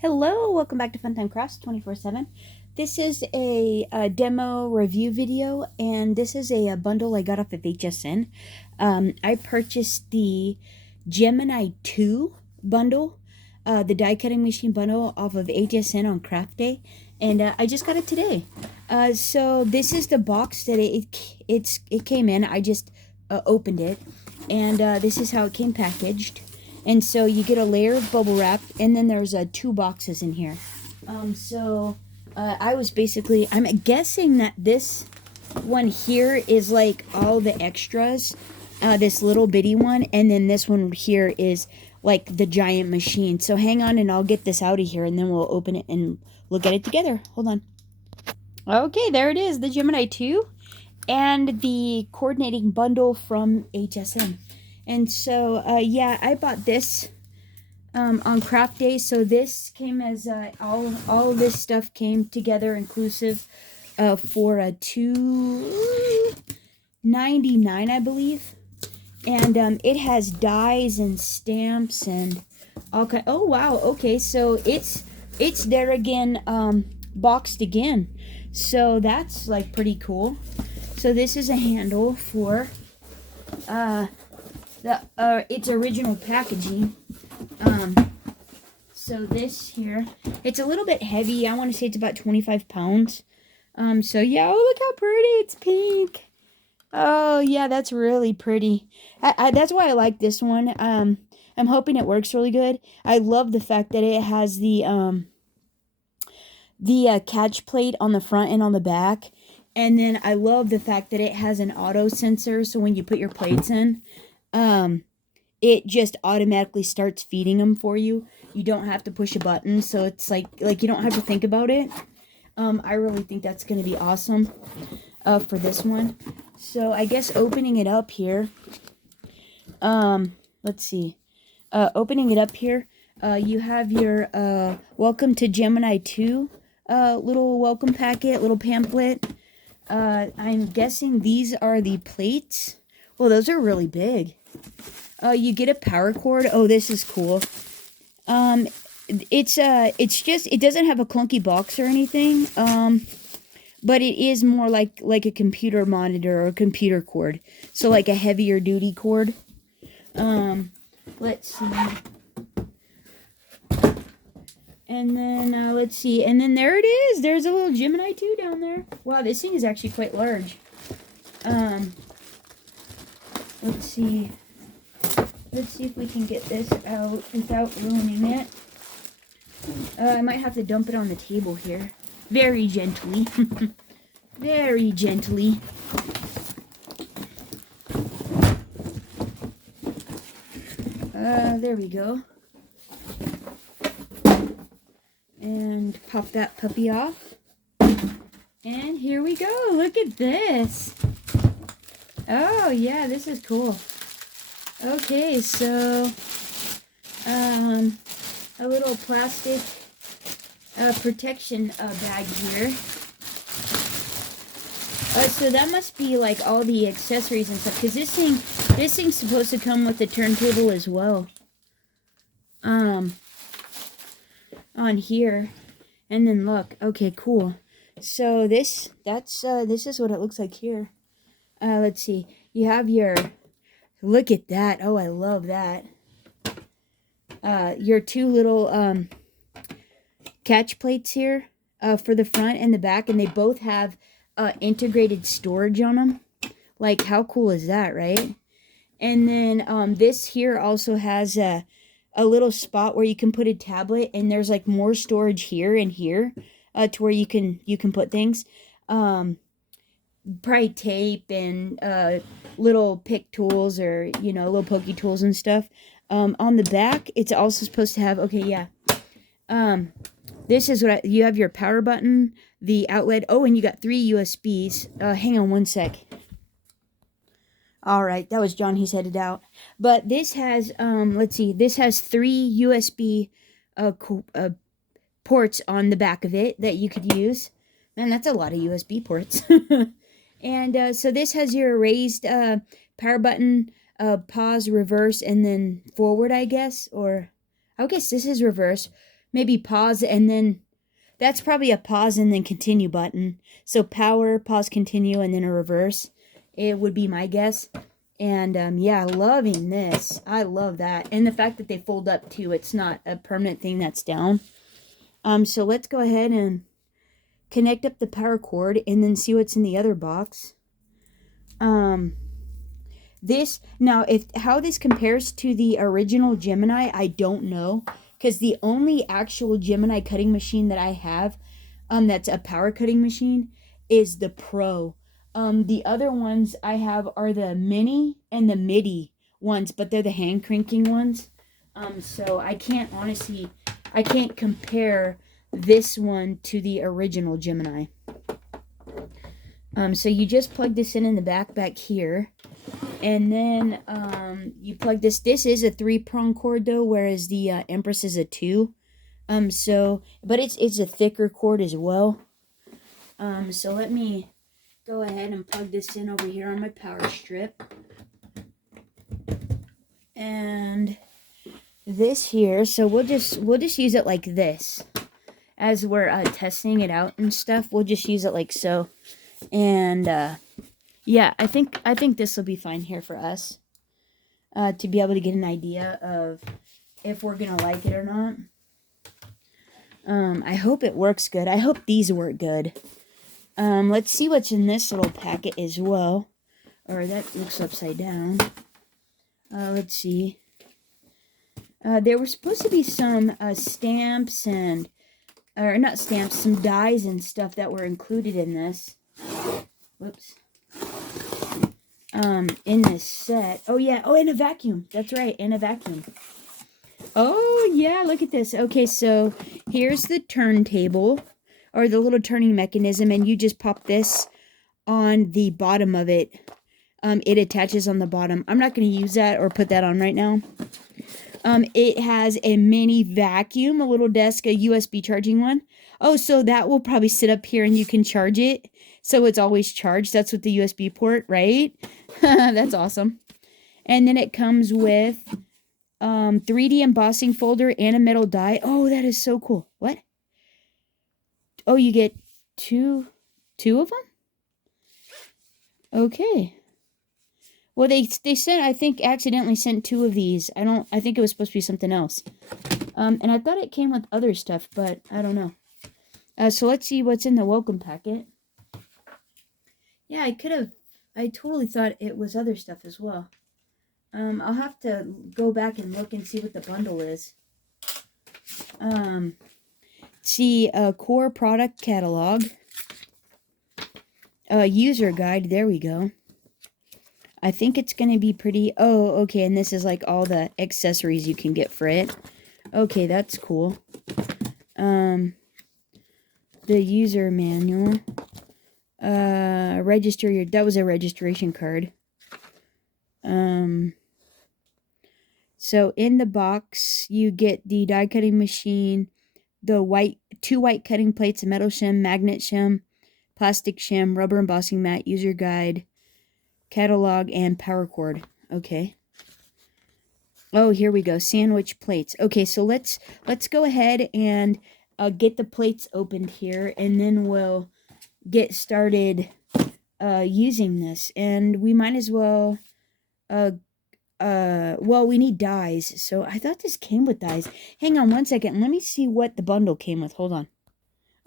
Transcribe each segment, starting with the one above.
Hello, welcome back to Funtime Crafts 24/7. This is a demo review video, and this is a bundle I got off of HSN. I purchased the Gemini 2 bundle, the die cutting machine bundle off of HSN on Craft Day, and I just got it today. So this is the box that it came in. I just opened it, and this is how it came packaged. And so you get a layer of bubble wrap, and then there's two boxes in here. I'm guessing that this one here is like all the extras, this little bitty one, and then this one here is like the giant machine. So hang on, and I'll get this out of here, and then we'll open it and look at it together. Hold on. Okay, there it is, the Gemini 2 and the coordinating bundle from HSN. And so, yeah, I bought this on Craft Day. So this came as all this stuff came together inclusive for a $2.99, I believe. And it has dies and stamps and all kind. Oh wow, okay, so it's there again, boxed again. So that's like pretty cool. So this is a handle for its original packaging. So this here, it's a little bit heavy. I want to say it's about 25 pounds. So yeah, oh, look how pretty, it's pink. Oh yeah, that's really pretty. That's why I like this one. I'm hoping it works really good. I love the fact that it has the catch plate on the front and on the back. And then I love the fact that it has an auto sensor, so when you put your plates in, it just automatically starts feeding them for you. You don't have to push a button, so it's like you don't have to think about it. I really think that's going to be awesome for this one. So I guess opening it up here, let's see. Opening it up here, you have your Welcome to Gemini 2 little welcome packet, little pamphlet. I'm guessing these are the plates. Well, those are really big. You get a power cord. Oh, this is cool. It's just, it doesn't have a clunky box or anything. But it is more like a computer monitor or a computer cord. So like a heavier duty cord. Let's see. And then, let's see. And then there it is. There's a little Gemini 2 down there. Wow, this thing is actually quite large. Let's see. Let's see if we can get this out without ruining it. I might have to dump it on the table here. Very gently. Very gently. There we go. And pop that puppy off. And here we go. Look at this. Oh, yeah, this is cool. Okay, so a little plastic protection bag here. So that must be like all the accessories and stuff, because this thing's supposed to come with the turntable as well. On here, and then look. Okay, cool. So this is what it looks like here. Let's see. You have your, look at that. Oh, I love that. Your two little catch plates here for the front and the back, and they both have integrated storage on them. Like, how cool is that, right? And then this here also has a little spot where you can put a tablet, and there's like more storage here and here to where you can put things. Probably tape and little pick tools, or little pokey tools and stuff. On the back, it's also supposed to have, okay, yeah. This is what you have, your power button, the outlet. Oh, and you got 3 USBs. Hang on one sec. All right, that was John. He's headed out. But this has, let's see, this has 3 USB ports on the back of it that you could use. Man, that's a lot of USB ports. And so this has your raised power button, pause, reverse, and then forward, I guess. Or I guess this is reverse. maybe pause and then that's probably a pause and then continue button. So power, pause, continue, and then a reverse. It would be my guess. And yeah, loving this. I love that. And the fact that they fold up too. It's not a permanent thing that's down. So let's go ahead and connect up the power cord and then see what's in the other box. This, now, how this compares to the original Gemini, I don't know. Because the only actual Gemini cutting machine that I have, that's a power cutting machine, is the Pro. The other ones I have are the Mini and the MIDI ones, but they're the hand cranking ones. So I can't compare this one to the original Gemini. So you just plug this in the back here. And then you plug this. This is a 3-prong cord though, whereas the Empress is a 2. But it's a thicker cord as well. So let me go ahead and plug this in over here on my power strip. And this here, so we'll just use it like this. As we're testing it out and stuff, we'll just use it like so. And yeah, I think this will be fine here for us to be able to get an idea of if we're gonna like it or not. I hope it works good. I hope these work good. Let's see what's in this little packet as well. Or that looks upside down. Let's see. There were supposed to be some stamps and, or not stamps, some dies and stuff that were included in this. Whoops. In this set. Oh yeah, oh, and a vacuum. That's right, and a vacuum. Oh yeah, look at this. Okay, so here's the turntable, or the little turning mechanism, and you just pop this on the bottom of it. It attaches on the bottom. I'm not going to use that or put that on right now. It has a mini vacuum, a little desk, a USB charging one. Oh, so that will probably sit up here and you can charge it. So it's always charged. That's with the USB port, right? That's awesome. And then it comes with 3D embossing folder and a metal die. Oh, that is so cool. What? Oh, you get two of them? Okay. Well, they sent, I think, accidentally sent 2 of these. I think it was supposed to be something else. And I thought it came with other stuff, but I don't know. So let's see what's in the welcome packet. Yeah, I totally thought it was other stuff as well. I'll have to go back and look and see what the bundle is. See, a core product catalog. User guide, there we go. I think it's going to be pretty... Oh, okay, and this is like all the accessories you can get for it. Okay, that's cool. The user manual. Register your... That was a registration card. So in the box, you get the die cutting machine, the 2 white cutting plates, a metal shim, magnet shim, plastic shim, rubber embossing mat, user guide, catalog, and power cord. Okay. Oh, here we go. Sandwich plates. Okay, so let's go ahead and get the plates opened here, and then we'll get started using this. And we might as well well, we need dies. So I thought this came with dies. Hang on one second. Let me see what the bundle came with. Hold on.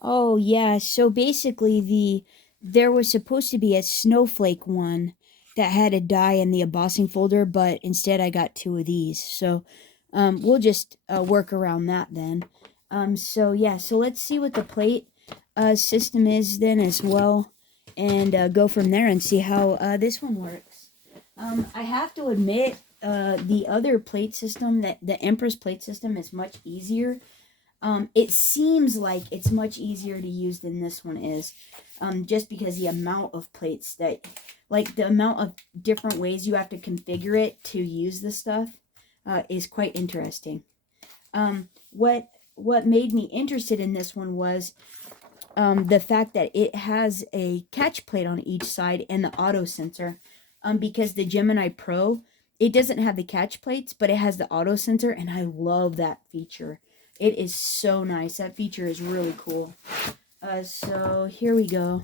Oh, yeah. So basically there was supposed to be a snowflake one that had a die in the embossing folder, but instead I got 2 of these. So we'll just work around that then. So yeah, so let's see what the plate system is then as well, and go from there and see how this one works. I have to admit, the other plate system, the Empress plate system, is much easier. It seems like it's much easier to use than this one is, just because the amount of plates that, like the amount of different ways you have to configure it to use the stuff, is quite interesting. What made me interested in this one was the fact that it has a catch plate on each side and the auto sensor. Because the Gemini Pro, it doesn't have the catch plates, but it has the auto sensor, and I love that feature. It is so nice. That feature is really cool. So here we go.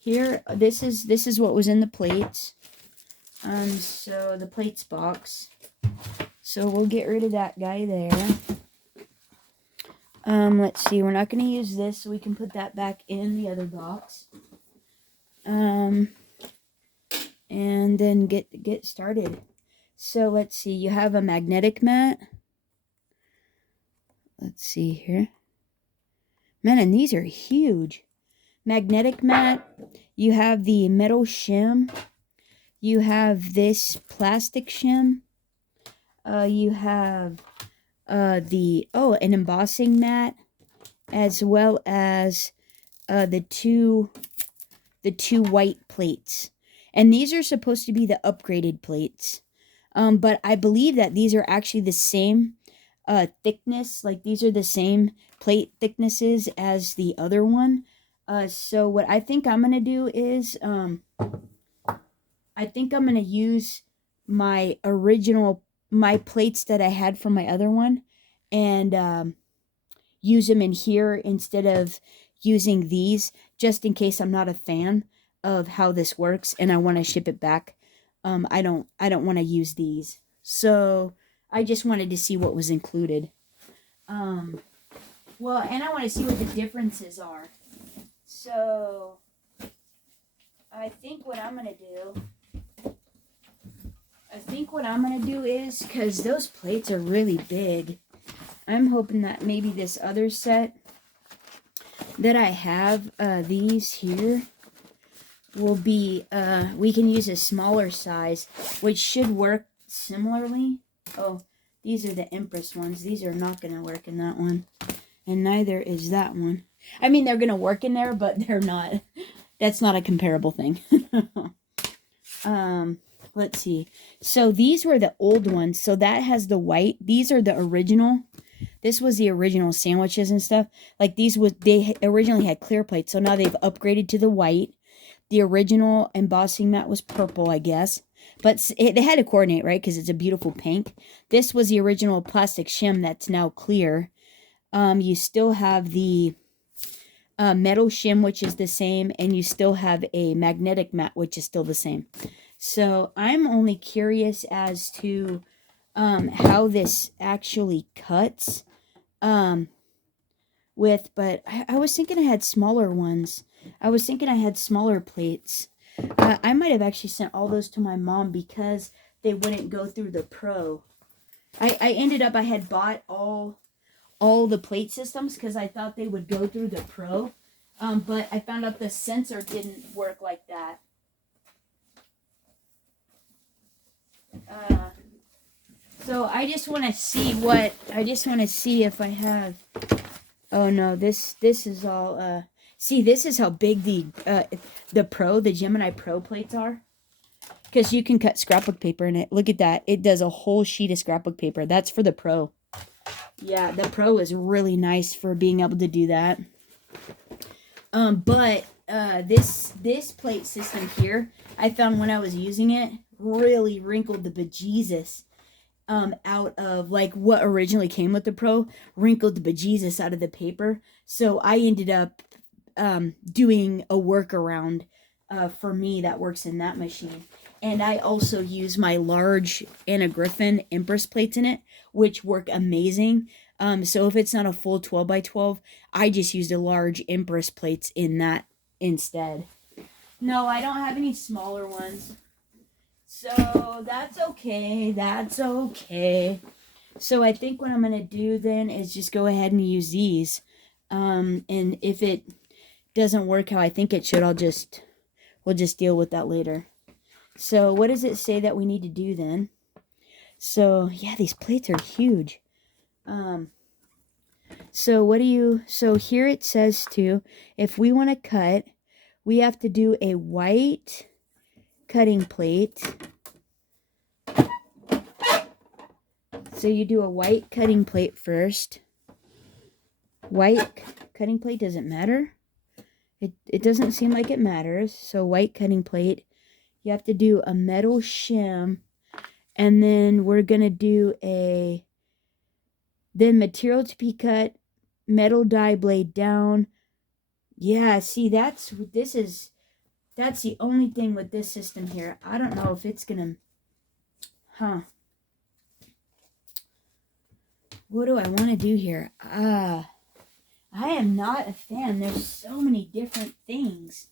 Here, this is what was in the plates. So the plates box. So we'll get rid of that guy there. Let's see. We're not going to use this, so we can put that back in the other box. And then get started. So let's see. You have a magnetic mat. Let's see here. Man, and these are huge. Magnetic mat. You have the metal shim. You have this plastic shim. You have an embossing mat, as well as the two white plates. And these are supposed to be the upgraded plates. But I believe that these are actually the same thickness. Like, these are the same plate thicknesses as the other one. So what I think I'm going to do is, I think I'm going to use my plates that I had from my other one, and use them in here instead of using these, just in case I'm not a fan of how this works and I want to ship it back. I don't want to use these. So I just wanted to see what was included. Well, and I want to see what the differences are. So I think what I'm going to do is, because those plates are really big, I'm hoping that maybe this other set that I have, these here, will be, we can use a smaller size, which should work similarly. Oh, these are the Empress ones. These are not going to work in that one. And neither is that one. I mean, they're going to work in there, but they're not. That's not a comparable thing. Let's see. So these were the old ones. So that has the white. These are the original. This was the original sandwiches and stuff. Like, they originally had clear plates. So now they've upgraded to the white. The original embossing mat was purple, I guess. But they had to coordinate, right? Because it's a beautiful pink. This was the original plastic shim that's now clear. You still have the metal shim, which is the same. And you still have a magnetic mat, which is still the same. So I'm only curious as to how this actually cuts. But I was thinking I had smaller ones. I was thinking I had smaller plates. I might have actually sent all those to my mom because they wouldn't go through the Pro. I had bought all the plate systems because I thought they would go through the Pro. But I found out the sensor didn't work like that. So I just want to see if I have. Oh no, this is all. See, this is how big the Gemini Pro plates are. Because you can cut scrapbook paper in it. Look at that. It does a whole sheet of scrapbook paper. That's for the Pro. Yeah, the Pro is really nice for being able to do that. But this plate system here, I found when I was using it, really wrinkled the bejesus out of, like, what originally came with the Pro, wrinkled the bejesus out of the paper. So I ended up doing a workaround for me that works in that machine. And I also use my large Anna Griffin Empress plates in it, which work amazing. So if it's not a full 12 by 12, I just used a large Empress plates in that instead. No, I don't have any smaller ones. So that's okay. That's okay. So I think what I'm going to do then is just go ahead and use these. And if it doesn't work how I think it should, we'll just deal with that later. So what does it say that we need to do then? So yeah, these plates are huge. So here it says if we want to cut, we have to do a white cutting plate. So you do a white cutting plate first. White cutting plate doesn't matter. It doesn't seem like it matters. So white cutting plate. You have to do a metal shim. And then we're going to do then material to be cut, metal die blade down. Yeah, see, that's the only thing with this system here. I don't know if it's gonna, what do I want to do here? I am not a fan. There's so many different things.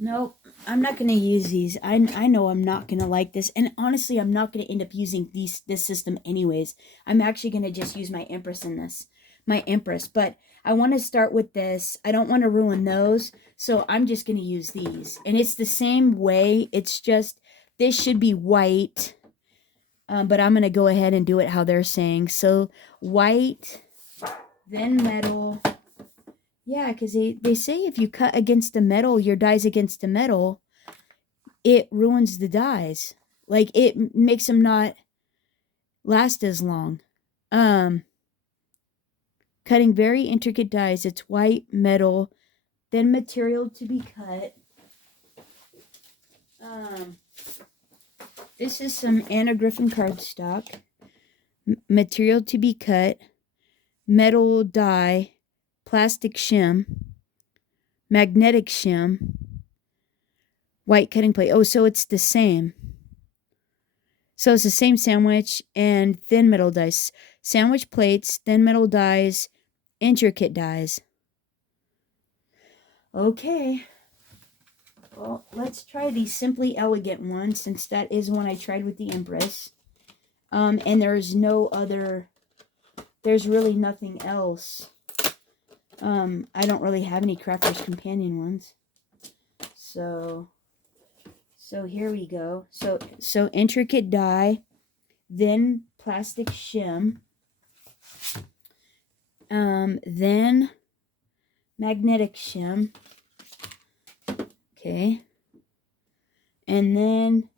Nope, I'm not going to use these. I know I'm not going to like this. And honestly, I'm not going to end up using this system anyways. I'm actually going to just use my Empress in this. My Empress. But I want to start with this. I don't want to ruin those. So I'm just going to use these. And it's the same way. It's just, this should be white. But I'm going to go ahead and do it how they're saying. So white, then metal. Yeah, because they say if you cut against the metal, your die's against the metal, it ruins the dies. Like, it makes them not last as long. Cutting very intricate dies. It's white, metal, then material to be cut. This is some Anna Griffin cardstock. Material to be cut. Metal die. Plastic shim, magnetic shim, white cutting plate. Oh, so it's the same. So it's the same sandwich and thin metal dies. Sandwich plates, thin metal dies, intricate dies. Okay. Well, let's try the Simply Elegant one, since that is one I tried with the Empress. And there's really nothing else. I don't really have any Crafter's Companion ones. So here we go. So intricate die, then plastic shim, then magnetic shim. Okay. And then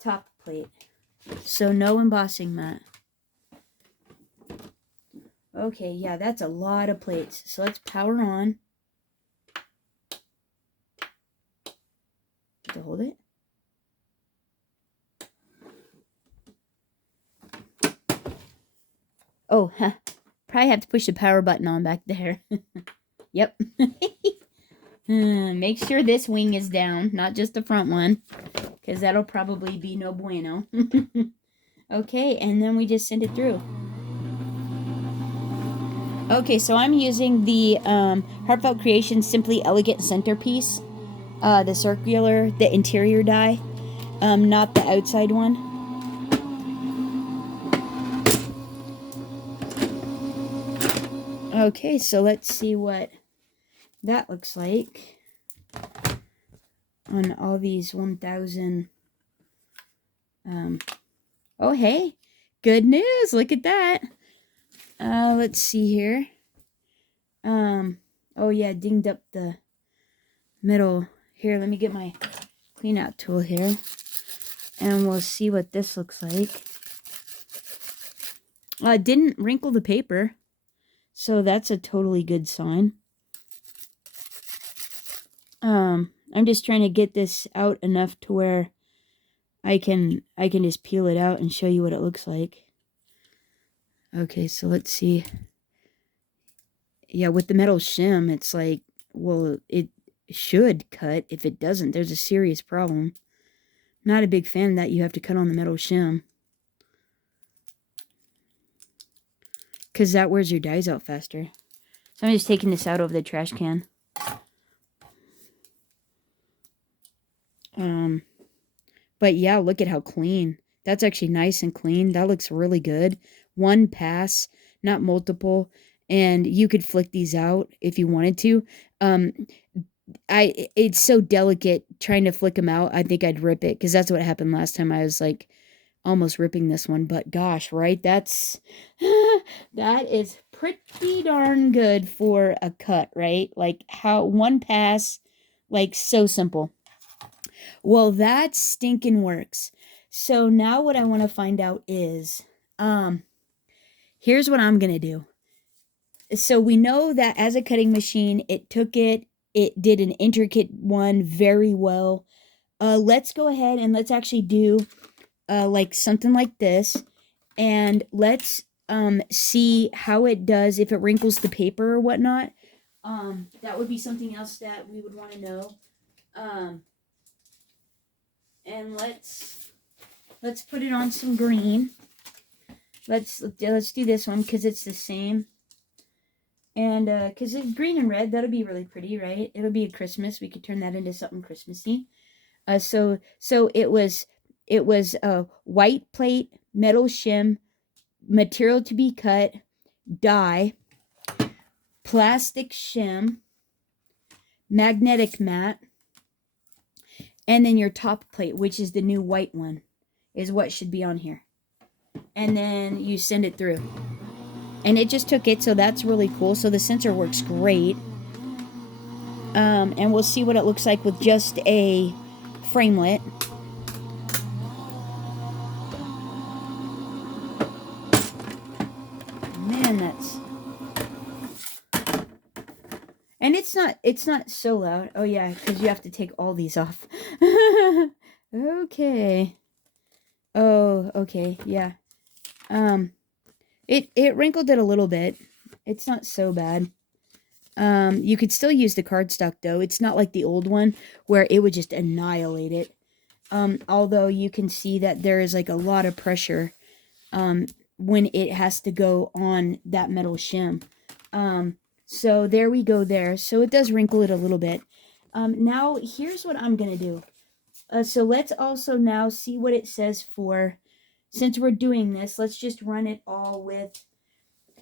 top plate. So no embossing mat. Okay, yeah, that's a lot of plates. So let's power on. To hold it. Oh, probably have to push the power button on back there. Yep. Make sure this wing is down, not just the front one, because that'll probably be no bueno. Okay, and then we just send it through. Okay, so I'm using the Heartfelt Creations Simply Elegant Centerpiece. The circular, the interior die. Not the outside one. Okay, so let's see what that looks like on all these 1,000. Oh, hey, good news. Look at that. Let's see here. Oh yeah, dinged up the middle. Here, let me get my clean out tool here. And we'll see what this looks like. Didn't wrinkle the paper. So that's a totally good sign. I'm just trying to get this out enough to where I can just peel it out and show you what it looks like. Okay, so let's see. Yeah, with the metal shim, it's like, well, it should cut. If it doesn't, there's a serious problem. Not a big fan that you have to cut on the metal shim, because that wears your dies out faster. So I'm just taking this out over the trash can. But yeah, look at how clean. That's actually nice and clean. That looks really good. One pass, not multiple. And you could flick these out if you wanted to. It's so delicate trying to flick them out. I think I'd rip it, because that's what happened last time. I was like almost ripping this one, but gosh, right? That's that is pretty darn good for a cut, right? Like, how one pass, like, so simple. Well, that stinking works. So now what I want to find out is, here's what I'm gonna do. So we know that as a cutting machine, it did an intricate one very well. Let's go ahead and let's actually do like something like this. and let's see how it does, if it wrinkles the paper or whatnot. That would be something else that we would want to know. And let's put it on some green. Let's do this one because it's the same. And because it's green and red, that'll be really pretty, right? It'll be a Christmas. We could turn that into something Christmassy. So it was a white plate, metal shim, material to be cut, dye, plastic shim, magnetic mat, and then your top plate, which is the new white one, is what should be on here. And then you send it through. And it just took it, so that's really cool. So the sensor works great. And we'll see what it looks like with just a framelit. Man, that's... And it's not so loud. Oh yeah, because you have to take all these off. Okay. Oh, okay, yeah. It wrinkled it a little bit. It's not so bad. You could still use the cardstock though. It's not like the old one where it would just annihilate it. Although you can see that there is like a lot of pressure when it has to go on that metal shim. So there we go there. So it does wrinkle it a little bit. Now here's what I'm gonna do. So let's also now see what it says for, since we're doing this, let's just run it all with,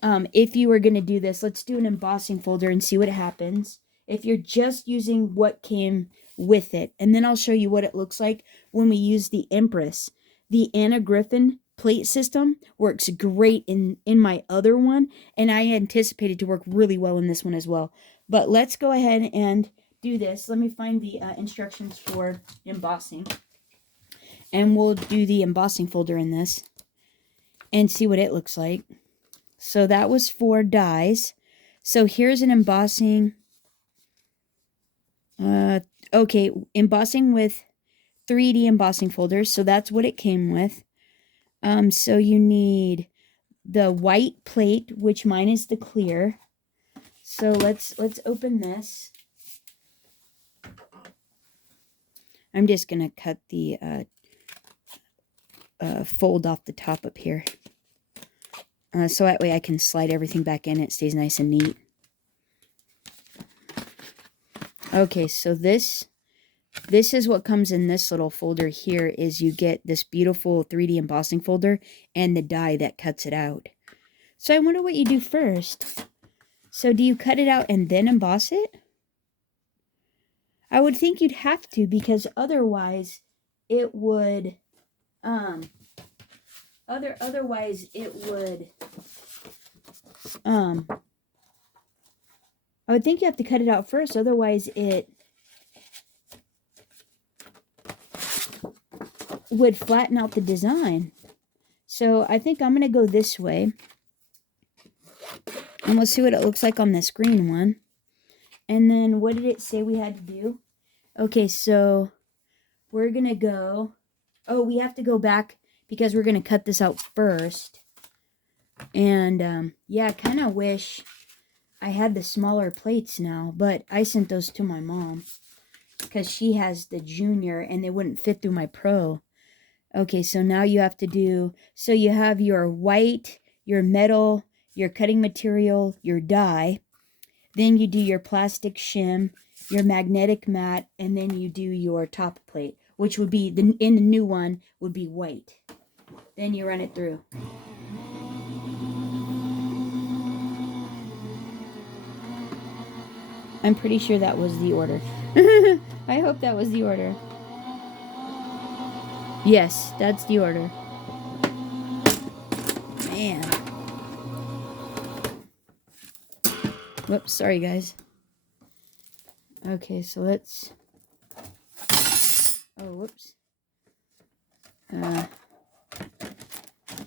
if you were going to do this, let's do an embossing folder and see what happens if you're just using what came with it. And then I'll show you what it looks like when we use the Empress. The Anna Griffin plate system works great in my other one, and I anticipate it to work really well in this one as well. But let's go ahead and do this. Let me find the instructions for embossing, and we'll do the embossing folder in this and see what it looks like. So that was for dies. So here's an embossing. Okay, embossing with 3D embossing folders. So that's what it came with. So you need the white plate, which mine is the clear. So let's open this. I'm just gonna cut the fold off the top up here. So that way I can slide everything back in. It stays nice and neat. Okay, so this is what comes in this little folder here, is you get this beautiful 3D embossing folder and the die that cuts it out. So I wonder what you do first. So do you cut it out and then emboss it? I would think you'd have to, because otherwise it would otherwise it would I would think you have to cut it out first, otherwise it would flatten out the design. So I think I'm going to go this way. And we'll see what it looks like on this green one. And then what did it say we had to do? Okay, so we're going to go... Oh, we have to go back because we're going to cut this out first. And yeah, I kind of wish I had the smaller plates now, but I sent those to my mom because she has the junior and they wouldn't fit through my pro. Okay, so now you have to do... So you have your white, your metal, your cutting material, your die. Then you do your plastic shim, your magnetic mat, and then you do your top plate, which would be, in the new one, would be white. Then you run it through. I'm pretty sure that was the order. I hope that was the order. Yes, that's the order. Man. Whoops, sorry guys. Okay, so let's... Oh, whoops.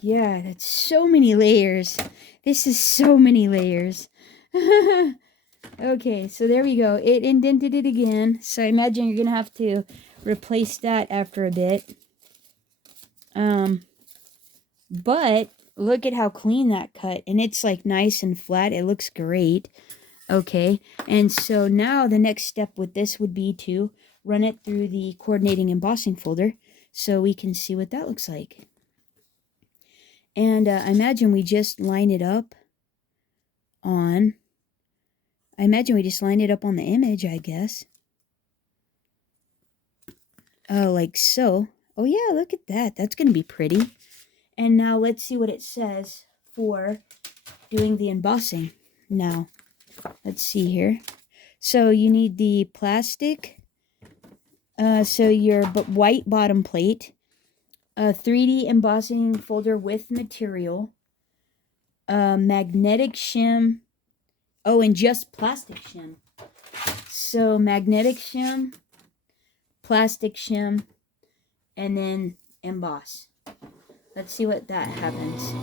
Yeah, that's so many layers. This is so many layers. Okay, so there we go. It indented it again. So I imagine you're going to have to replace that after a bit. But look at how clean that cut. And it's like nice and flat. It looks great. Okay. And so now the next step with this would be to run it through the coordinating embossing folder so we can see what that looks like. And I imagine we just line it up on... I imagine we just line it up on the image, I guess. Oh, like so. Oh yeah, look at that. That's going to be pretty. And now let's see what it says for doing the embossing. Now, let's see here. So you need the plastic. So your white bottom plate. A 3D embossing folder with material. Magnetic shim. Oh, and just plastic shim. So magnetic shim, plastic shim, and then emboss. Let's see what that happens.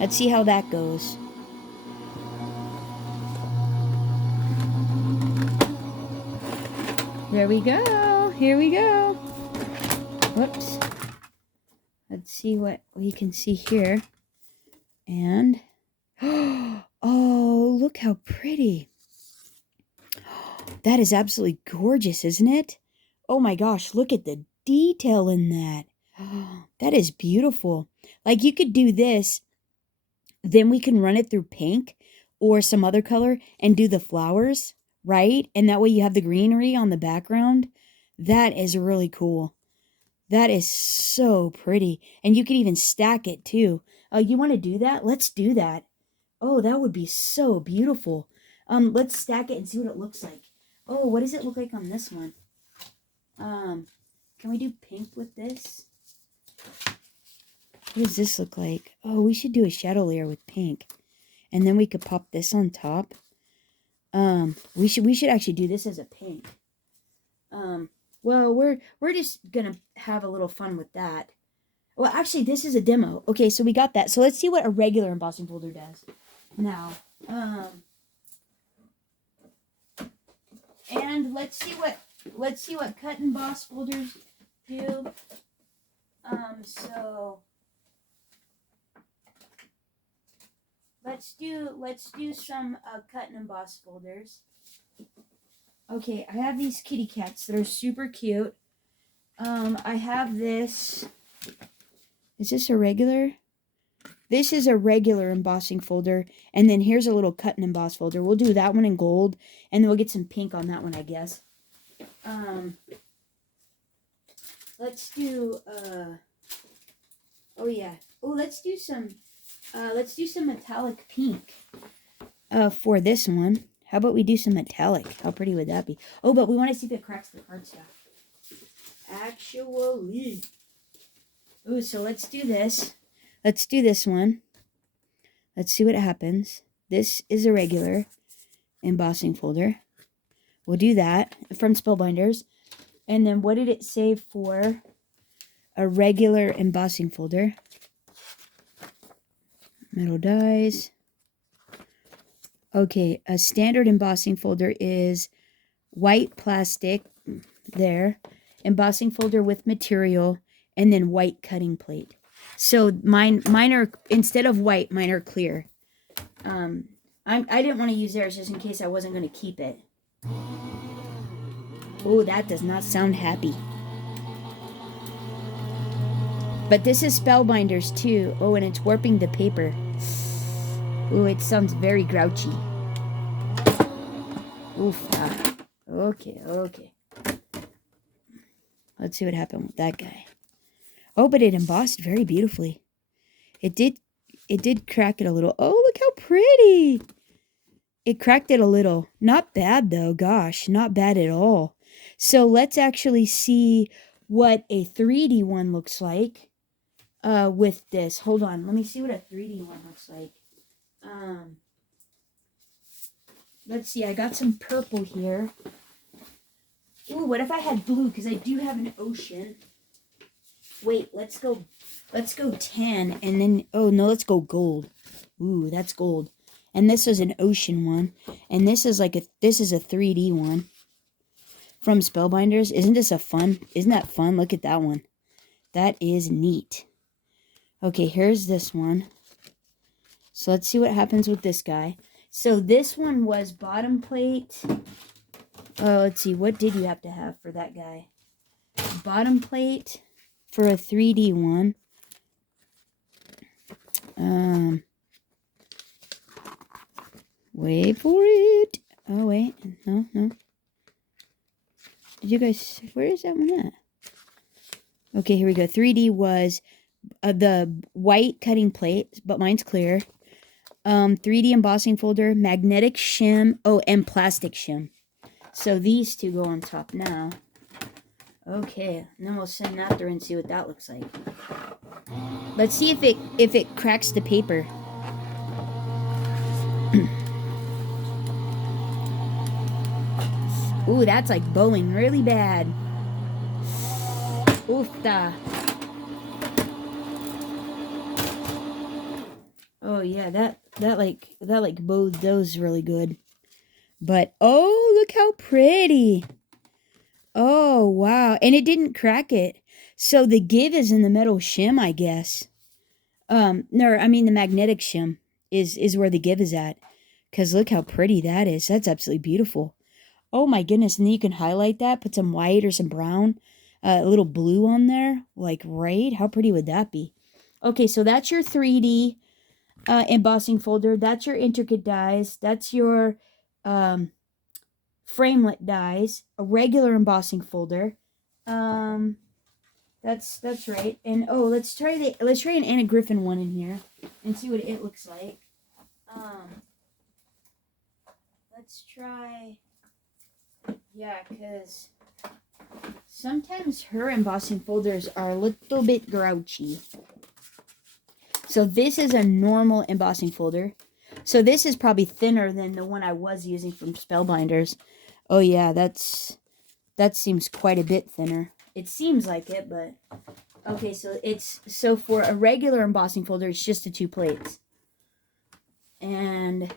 Let's see how that goes. There we go. Here we go. Whoops. Let's see what we can see here. And, oh, look how pretty. That is absolutely gorgeous, isn't it? Oh my gosh, look at the detail in that. That is beautiful. Like you could do this, then we can run it through pink or some other color and do the flowers, right? And that way you have the greenery on the background. That is really cool. That is so pretty. And you could even stack it too. Oh, you want to do that? Let's do that. Oh, that would be so beautiful. Let's stack it and see what it looks like. Oh, what does it look like on this one? Can we do pink with this? What does this look like? Oh, we should do a shadow layer with pink. And then we could pop this on top. We should actually do this as a pink. Well, we're just gonna have a little fun with that. Well, actually, this is a demo. Okay, so we got that. So let's see what a regular embossing folder does. Now, and let's see what cut and emboss folders do. So let's do some cut and emboss folders. Okay, I have these kitty cats that are super cute. I have this. Is this a regular? This is a regular embossing folder. And then here's a little cut and emboss folder. We'll do that one in gold. And then we'll get some pink on that one, I guess. Let's do, oh yeah. Oh, let's do some metallic pink, for this one. How about we do some metallic? How pretty would that be? Oh, but we want to see if it cracks the cardstock. Actually. Oh, so let's do this. Let's do this one. Let's see what happens. This is a regular embossing folder. We'll do that from Spellbinders. And then what did it say for a regular embossing folder? Metal dies. Okay, a standard embossing folder is white plastic, there, embossing folder with material, and then white cutting plate. So mine are, instead of white, mine are clear. I didn't want to use theirs just in case I wasn't going to keep it. Oh, that does not sound happy. But this is Spellbinders too. Oh, and it's warping the paper. Oh, it sounds very grouchy. Oof. Okay. Let's see what happened with that guy. Oh, but it embossed very beautifully. It did crack it a little. Oh, look how pretty. It cracked it a little. Not bad though. Gosh, not bad at all. So let's actually see what a 3D one looks like with this. Hold on. Let me see what a 3D one looks like. Let's see. I got some purple here. Ooh, what if I had blue? Because I do have an ocean. Wait, let's go 10 and then, oh no, let's go gold. Ooh, that's gold. And this is an ocean one. And this is a 3D one from Spellbinders. Isn't that fun? Look at that one. That is neat. Okay, here's this one. So let's see what happens with this guy. So this one was bottom plate. Oh, let's see. What did you have to have for that guy? Bottom plate for a 3D one. Wait for it. Oh, wait. No. Did you guys... Where is that one at? Okay, here we go. 3D was the white cutting plate, but mine's clear. 3D embossing folder, magnetic shim, and plastic shim. So these two go on top now. Okay, and then we'll send that through and see what that looks like. Let's see if it cracks the paper. Ooh, that's like bowing really bad. Oofta. Oh yeah, that bowed those really good. But oh, look how pretty. Oh wow, and it didn't crack it. So the give is in the metal shim, I guess. No, I mean the magnetic shim is where the give is at. Cause look how pretty that is. That's absolutely beautiful. Oh my goodness, and then you can highlight that, put some white or some brown, a little blue on there, like right. How pretty would that be? Okay, so that's your 3D embossing folder. That's your intricate dies. That's your framelit dies. A regular embossing folder. That's right. And oh, let's try an Anna Griffin one in here and see what it looks like. Let's try. Yeah, because sometimes her embossing folders are a little bit grouchy. So this is a normal embossing folder. So this is probably thinner than the one I was using from Spellbinders. Oh yeah, that seems quite a bit thinner. It seems like it, but okay, so for a regular embossing folder, it's just the 2 plates. And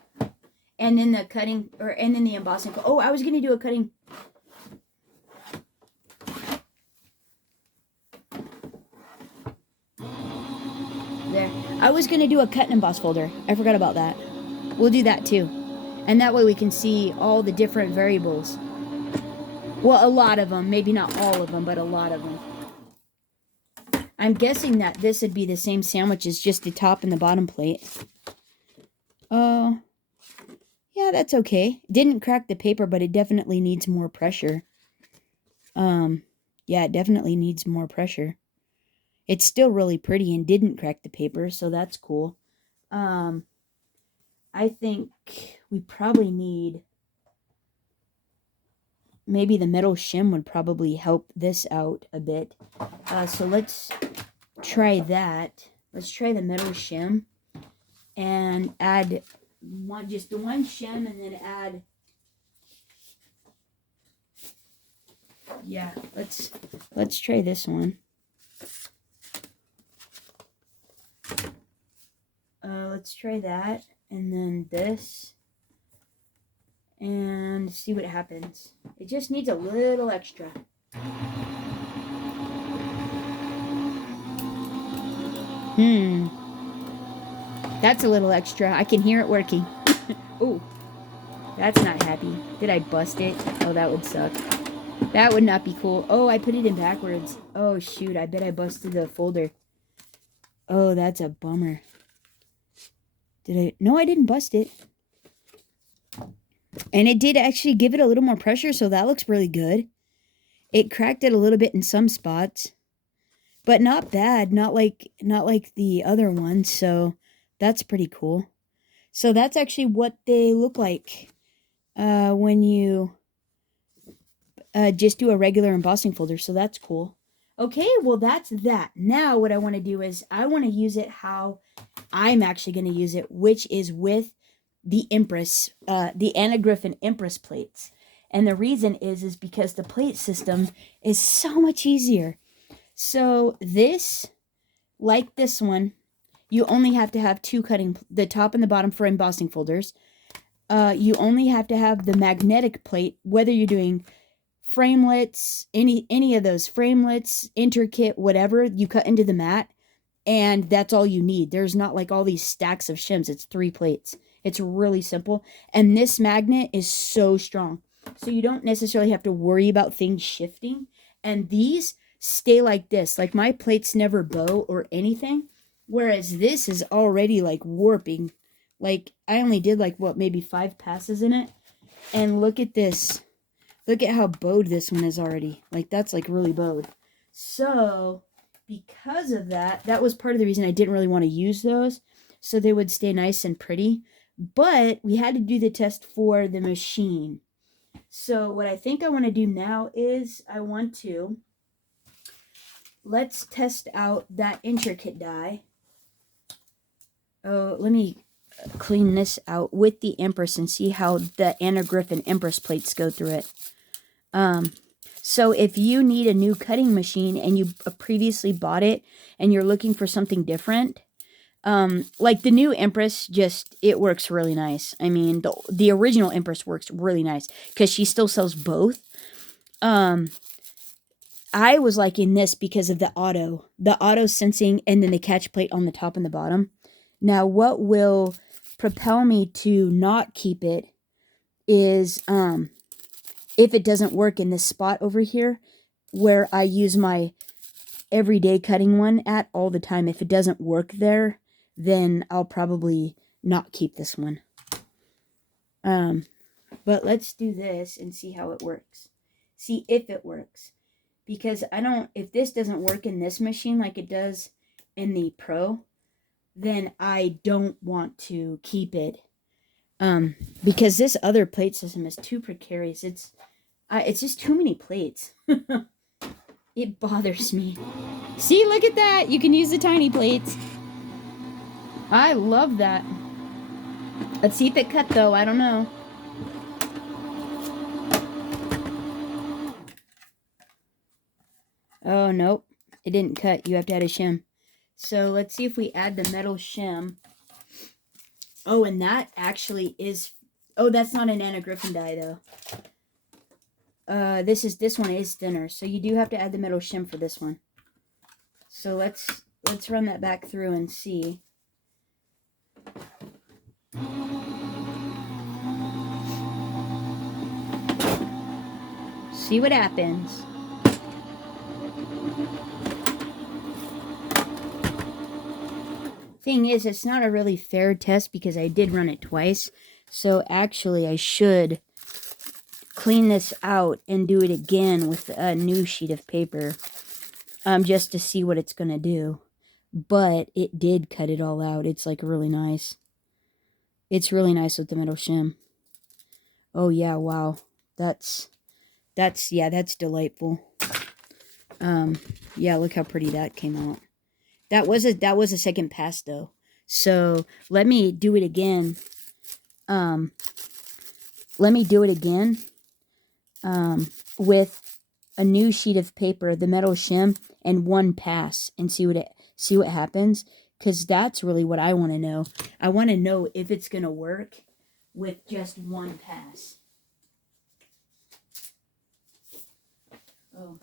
then the cutting and then the embossing. Oh, I was going to do a cutting. There. I was going to do a cut and emboss folder. I forgot about that. We'll do that too. And that way we can see all the different variables. Well, a lot of them. Maybe not all of them, but a lot of them. I'm guessing that this would be the same sandwich as just the top and the bottom plate. Yeah, that's okay. Didn't crack the paper, but it definitely needs more pressure. Yeah, it definitely needs more pressure. It's still really pretty and didn't crack the paper, so that's cool. I think we probably need... Maybe the metal shim would probably help this out a bit. So let's try that. Let's try the metal shim. And add just the one shim and then add... Yeah, let's try this one. Let's try that, and then this, and see what happens. It just needs a little extra. That's a little extra. I can hear it working. Oh, that's not happy. Did I bust it? Oh, that would suck. That would not be cool. Oh, I put it in backwards. Oh, shoot. I bet I busted the folder. Oh, that's a bummer. Did I? No, I didn't bust it. And it did actually give it a little more pressure, so that looks really good. It cracked it a little bit in some spots, but not bad. Not like the other one, so that's pretty cool. So that's actually what they look like when you just do a regular embossing folder, so that's cool. Okay, well, that's that. Now what I want to do is I want to use it how I'm actually going to use it, which is with the Empress, the Anna Griffin Empress plates. And the reason is because the plate system is so much easier. So this, like this one, you only have to have 2 cutting, the top and the bottom for embossing folders. You only have to have the magnetic plate, whether you're doing framelits, any of those framelits, intricate, whatever, you cut into the mat. And that's all you need. There's not like all these stacks of shims. It's 3 plates. It's really simple. And this magnet is so strong. So you don't necessarily have to worry about things shifting. And these stay like this. Like my plates never bow or anything. Whereas this is already like warping. Like I only did like what, maybe 5 passes in it. And look at this. Look at how bowed this one is already. Like that's like really bowed. So because of that, that was part of the reason I didn't really want to use those. So they would stay nice and pretty. But we had to do the test for the machine. So what I think I want to do now is I want to, let's test out that intricate die. Oh, let me clean this out with the Empress and see how the Anna Griffin Empress plates go through it. So if you need a new cutting machine and you previously bought it and you're looking for something different, like the new Empress, just, it works really nice. I mean, the original Empress works really nice because she still sells both. I was liking this because of the auto sensing, and then the catch plate on the top and the bottom. Now, what will propel me to not keep it is, if it doesn't work in this spot over here, where I use my everyday cutting one at all the time. If it doesn't work there, then I'll probably not keep this one. But let's do this and see how it works. See if it works. Because if this doesn't work in this machine like it does in the Pro, then I don't want to keep it. Because this other plate system is too precarious. It's just too many plates. It bothers me. See, look at that. You can use the tiny plates. I love that. Let's see if it cut, though. I don't know. Oh, nope. It didn't cut. You have to add a shim. So let's see if we add the metal shim. Oh, and that actually is... Oh, that's not an Anna Griffin die, though. This one is thinner. So you do have to add the metal shim for this one. So let's run that back through and see. See what happens. Thing is, it's not a really fair test because I did run it twice. So actually, I should clean this out and do it again with a new sheet of paper. Just to see what it's going to do. But it did cut it all out. It's like really nice. It's really nice with the metal shim. Oh yeah, wow. That's delightful. Yeah, look how pretty that came out. That was a second pass though. So let me do it again. With a new sheet of paper, the metal shim, and one pass, and see what happens. Because that's really what I want to know. I want to know if it's gonna work with just one pass. Oh.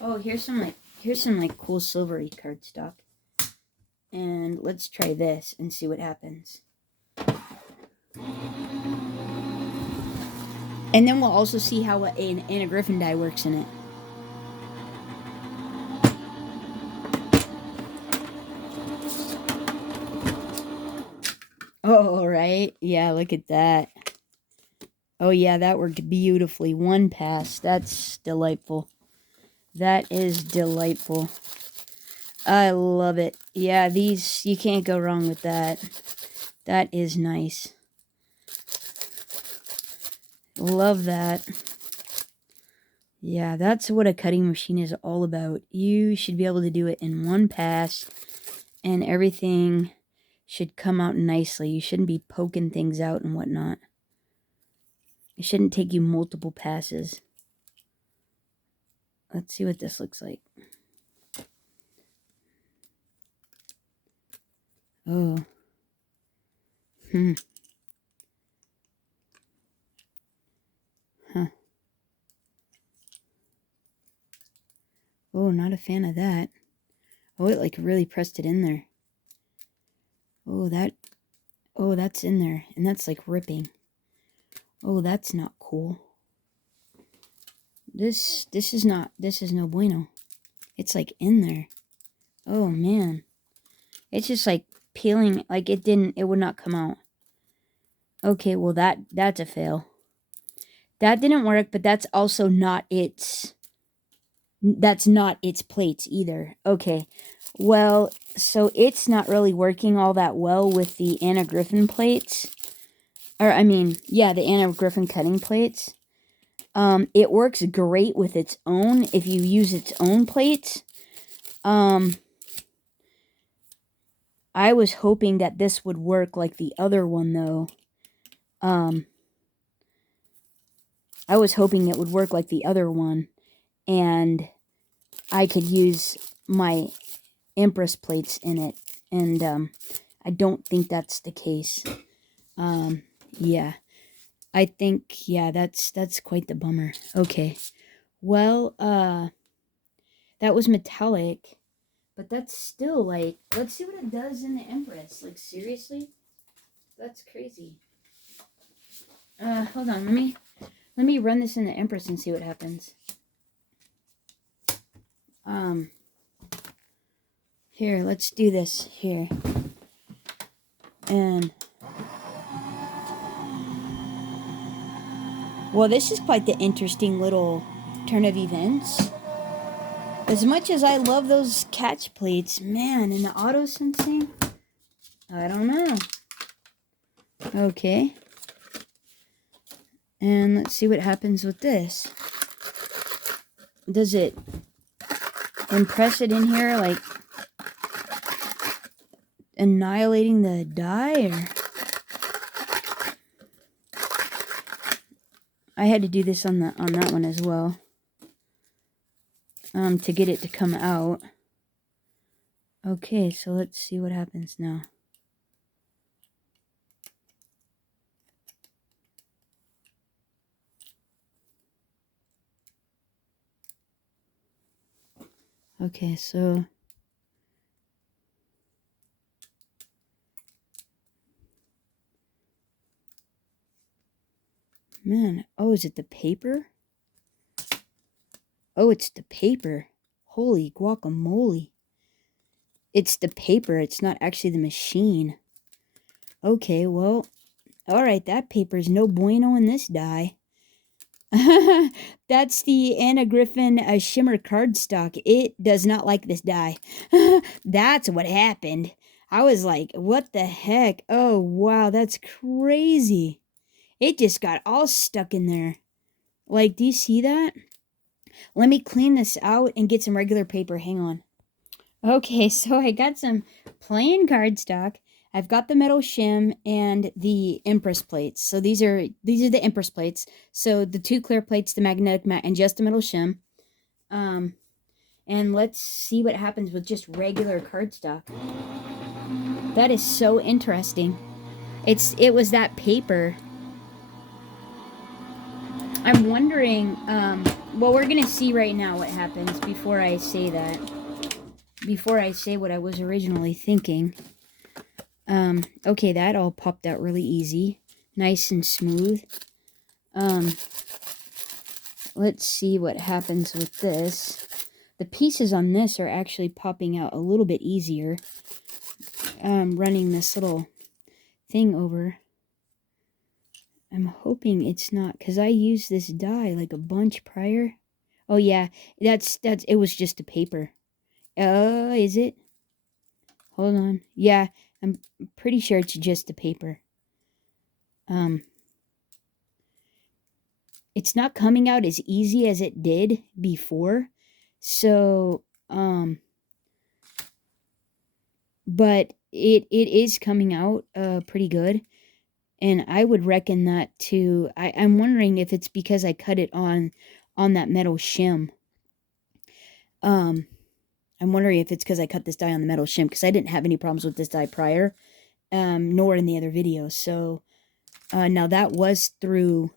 Oh, here's some like cool silvery cardstock. And let's try this and see what happens. And then we'll also see how an Anna Griffin die works in it. Oh, right. Yeah, look at that. Oh, yeah, that worked beautifully. One pass. That's delightful. That is delightful. I love it. Yeah, these, you can't go wrong with that. That is nice. Love that. Yeah, that's what a cutting machine is all about. You should be able to do it in one pass, and everything should come out nicely. You shouldn't be poking things out and whatnot. It shouldn't take you multiple passes. Let's see what this looks like. Oh. Oh, not a fan of that. Oh, it like really pressed it in there. Oh, that's in there. And that's like ripping. Oh, that's not cool. This is no bueno. It's like in there. Oh, man. It's just like peeling, like it would not come out. Okay, well that's a fail. That didn't work, but that's also not its plates either. Okay. Well, so it's not really working all that well with the Anna Griffin plates. Or, I mean, yeah, the Anna Griffin cutting plates. It works great with its own if you use its own plates. I was hoping that this would work like the other one, though. I was hoping it would work like the other one, and I could use my Empress plates in it, and I don't think that's the case. Yeah, I think, yeah, that's quite the bummer. Okay, well, that was metallic, but that's still like, let's see what it does in the Empress. Like, seriously, that's crazy. Hold on, let me run this in the Empress and see what happens. Here, let's do this here. And, well, this is quite the interesting little turn of events. As much as I love those catch plates, man, and the auto sensing, I don't know. Okay. And let's see what happens with this. Does it impress it in here, like annihilating the die, or? I had to do this on that one as well. To get it to come out. Okay, so let's see what happens now. Okay, so man, oh, is it the paper? Oh, it's the paper. Holy guacamole. It's the paper, it's not actually the machine. Okay, well, alright, that paper's no bueno in this die. That's the Anna Griffin Shimmer cardstock. It does not like this die. That's what happened. I was like, what the heck? Oh, wow, that's crazy. It just got all stuck in there. Like, do you see that? Let me clean this out and get some regular paper. Hang on. Okay, so I got some plain cardstock. I've got the metal shim and the Empress plates. So these are the Empress plates. So the 2 clear plates, the magnetic mat, and just the metal shim. And let's see what happens with just regular cardstock. That is so interesting. It was that paper. I'm wondering, well, we're gonna see right now what happens before I say that. Before I say what I was originally thinking. Okay, that all popped out really easy. Nice and smooth. Let's see what happens with this. The pieces on this are actually popping out a little bit easier. Running this little thing over. I'm hoping it's not, because I used this die like a bunch prior. Oh yeah, it was just a paper. Is it? Hold on. Yeah, I'm pretty sure it's just the paper. It's not coming out as easy as it did before. So, but it is coming out pretty good. And I would reckon that too. I'm wondering if it's because I cut it on that metal shim. I'm wondering if it's because I cut this die on the metal shim, because I didn't have any problems with this die prior, nor in the other videos. So now that was through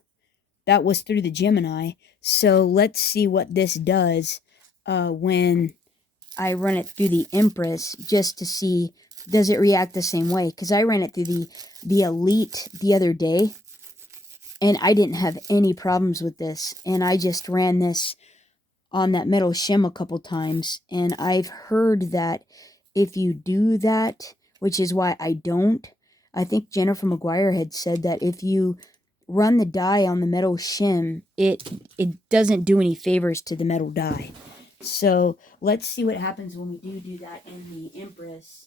the Gemini. So let's see what this does when I run it through the Empress just to see, does it react the same way? Because I ran it through the Elite the other day, and I didn't have any problems with this. And I just ran this on that metal shim a couple times, and I've heard that if you do that, which is why I don't, I think Jennifer McGuire had said that if you run the die on the metal shim, it doesn't do any favors to the metal die. So let's see what happens when we do that in the Empress,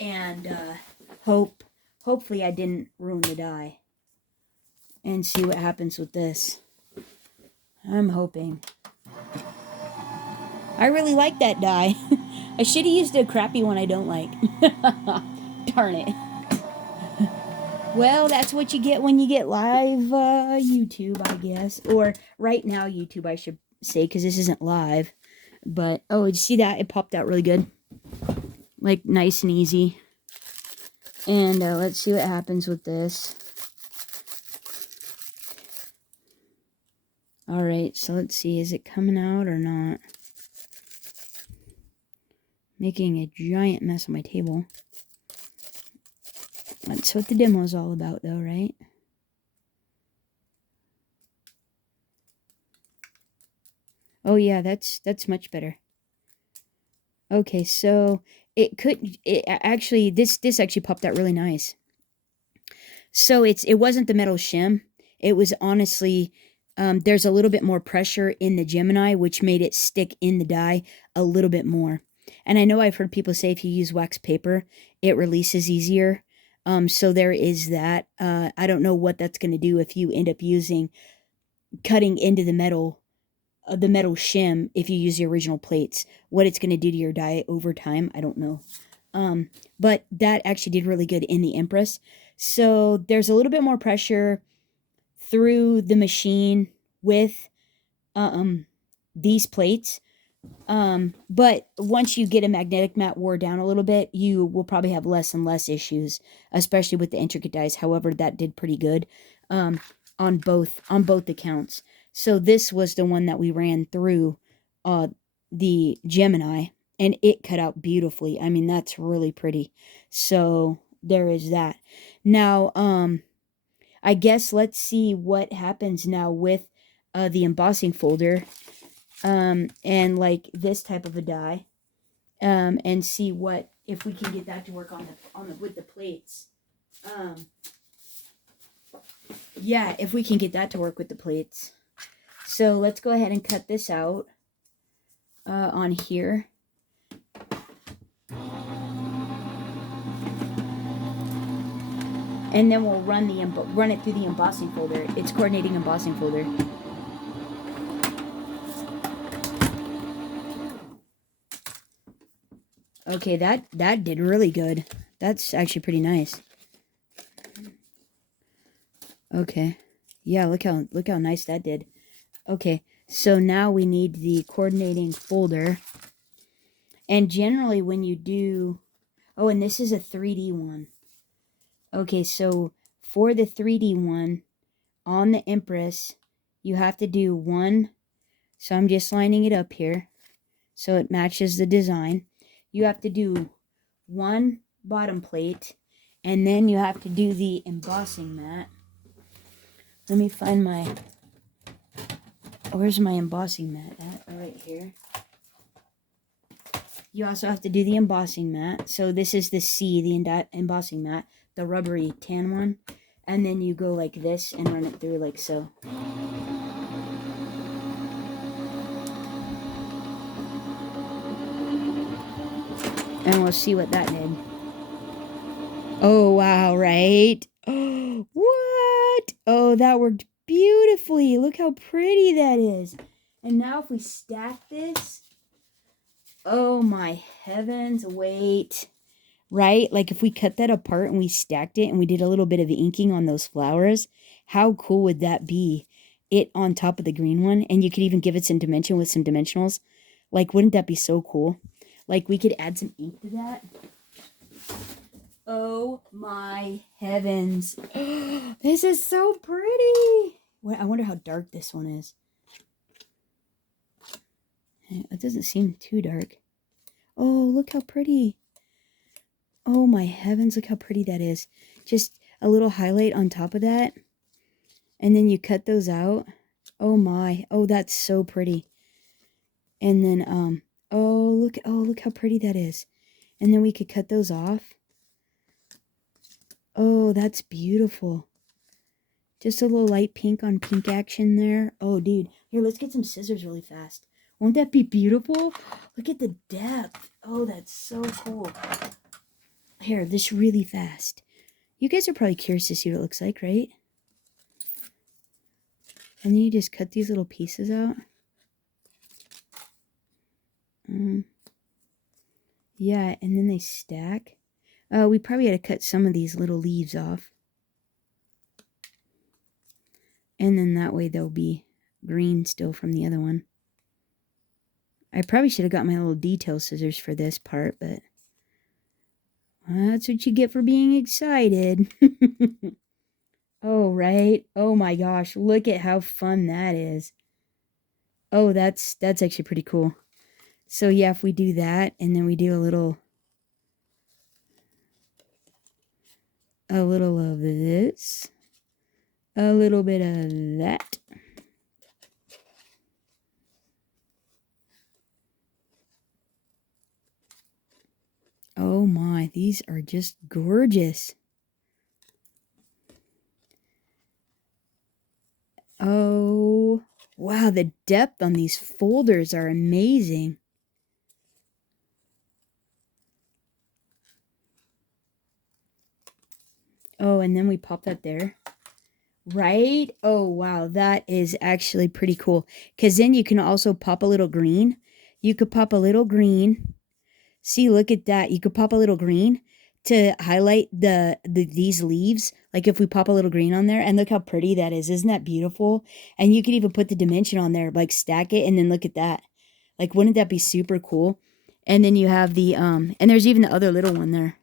and hopefully I didn't ruin the die, and see what happens with this. I'm hoping. I really like that die. I should have used a crappy one I don't like. Darn it. Well, that's what you get when you get live YouTube, I guess. Or right now YouTube, I should say, because this isn't live. But, oh, did you see that? It popped out really good. Like, nice and easy. And let's see what happens with this. Alright, so let's see. Is it coming out or not? Making a giant mess on my table. That's what the demo is all about, though, right? Oh, yeah, that's much better. Okay, so this actually popped out really nice. So it wasn't the metal shim. It was honestly, there's a little bit more pressure in the Gemini, which made it stick in the die a little bit more. And I know I've heard people say if you use wax paper, it releases easier. So there is that. I don't know what that's going to do if you end up cutting into the metal shim if you use the original plates. What it's going to do to your die over time, I don't know. But that actually did really good in the Empress. So there's a little bit more pressure through the machine with these plates. But once you get a magnetic mat wore down a little bit, you will probably have less and less issues, especially with the intricate dies. However, that did pretty good on both accounts. So this was the one that we ran through the Gemini, and it cut out beautifully. I mean, that's really pretty. So there is that. Now, I guess let's see what happens now with the embossing folder. And like this type of a die, and see if we can get that to work with the plates. Yeah, if we can get that to work with the plates. So let's go ahead and cut this out on here. And then we'll run it through the embossing folder. It's coordinating embossing folder. Okay, that did really good. That's actually pretty nice. Okay. Yeah, look how nice that did. Okay, so now we need the coordinating folder. And generally when you do... Oh, and this is a 3D one. Okay, so for the 3D one, on the Empress, you have to do one... So I'm just lining it up here so it matches the design. You have to do one bottom plate, and then you have to do the embossing mat. Let me find where's my embossing mat at? Oh, right here. You also have to do the embossing mat. So this is the C, the embossing mat, the rubbery tan one. And then you go like this and run it through like so. And we'll see what that did. Oh, wow, right? Oh, what? Oh, that worked beautifully. Look how pretty that is. And now if we stack this, oh my heavens, wait. Right? Like if we cut that apart and we stacked it and we did a little bit of inking on those flowers, how cool would that be? It on top of the green one, and you could even give it some dimension with some dimensionals. Like, wouldn't that be so cool? Like, we could add some ink to that. Oh my heavens. This is so pretty. I wonder how dark this one is. It doesn't seem too dark. Oh, look how pretty. Oh my heavens, look how pretty that is. Just a little highlight on top of that. And then you cut those out. Oh my. Oh, that's so pretty. And then, oh, look how pretty that is. And then we could cut those off. Oh, that's beautiful. Just a little light pink on pink action there. Oh, dude. Here, let's get some scissors really fast. Won't that be beautiful? Look at the depth. Oh, that's so cool. Here, this really fast. You guys are probably curious to see what it looks like, right? And then you just cut these little pieces out. Yeah, and then they stack. We probably had to cut some of these little leaves off. And then that way they'll be green still from the other one. I probably should have got my little detail scissors for this part, but that's what you get for being excited. Oh, right? Oh my gosh, look at how fun that is. Oh, that's actually pretty cool. So yeah, if we do that, and then we do a little of this, a little bit of that. Oh my, these are just gorgeous. Oh, wow, the depth on these folders are amazing. Oh, and then we pop that there. Right? Oh, wow, that is actually pretty cool. Because then you can also pop a little green. You could pop a little green. See, look at that. You could pop a little green to highlight these leaves. Like if we pop a little green on there, and look how pretty that is. Isn't that beautiful? And you could even put the dimension on there, like stack it, and then look at that. Like, wouldn't that be super cool? And then you have the and there's even the other little one there.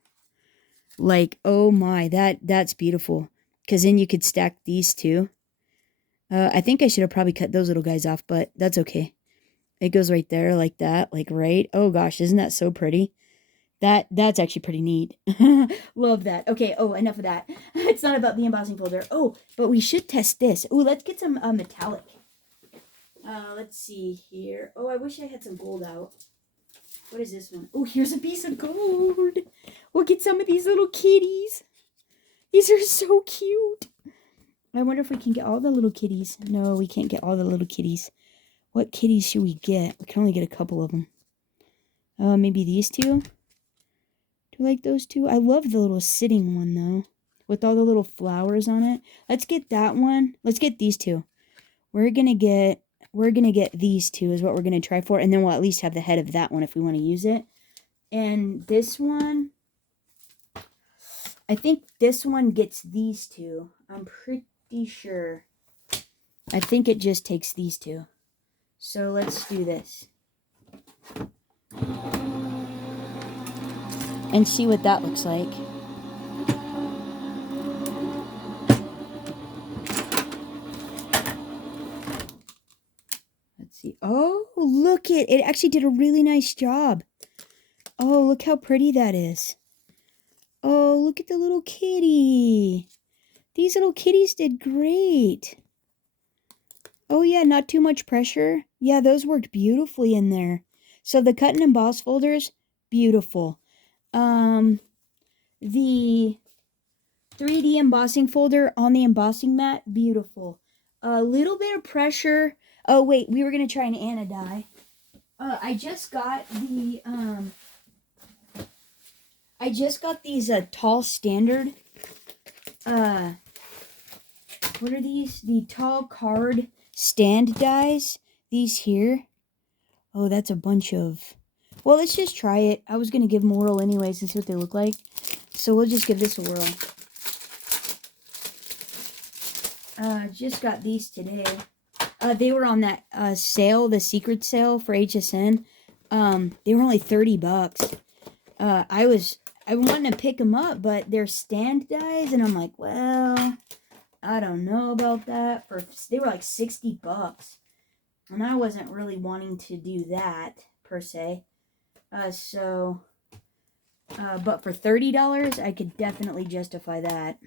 Like, oh my, that's beautiful. Because then you could stack these two. I think I should have probably cut those little guys off, but that's okay. It goes right there like that, like right. Oh gosh, isn't that so pretty? That's actually pretty neat. Love that. Okay, oh, enough of that. It's not about the embossing folder. Oh, but we should test this. Oh, let's get some metallic. Let's see here. Oh, I wish I had some gold out. What is this one? Oh, here's a piece of gold. We'll get some of these little kitties. These are so cute. I wonder if we can get all the little kitties. No, we can't get all the little kitties. What kitties should we get? We can only get a couple of them. Maybe these two? Do you like those two? I love the little sitting one, though. With all the little flowers on it. Let's get that one. Let's get these two. We're gonna get these two is what we're gonna try for. And then we'll at least have the head of that one if we want to use it. And this one, I think this one gets these two. I'm pretty sure. I think it just takes these two. So let's do this. And see what that looks like. Let's see. Oh, look it. It actually did a really nice job. Oh, look how pretty that is. Oh, look at the little kitty. These little kitties did great. Oh, yeah, not too much pressure. Yeah, those worked beautifully in there. So the cut and emboss folders, beautiful. The 3D embossing folder on the embossing mat, beautiful. A little bit of pressure. Oh, wait, we were going to try an anodie. I just got these tall standard, what are these? The tall card stand dies. These here. Oh, that's a bunch of... Well, let's just try it. I was going to give them a whirl anyways and see what they look like. So we'll just give this a whirl. Just got these today. They were on that sale, the secret sale for HSN. They were only $30. I wanted to pick them up, but they're stand dies, and I'm like, well, I don't know about that. They were like $60. And I wasn't really wanting to do that, per se. But for $30, I could definitely justify that.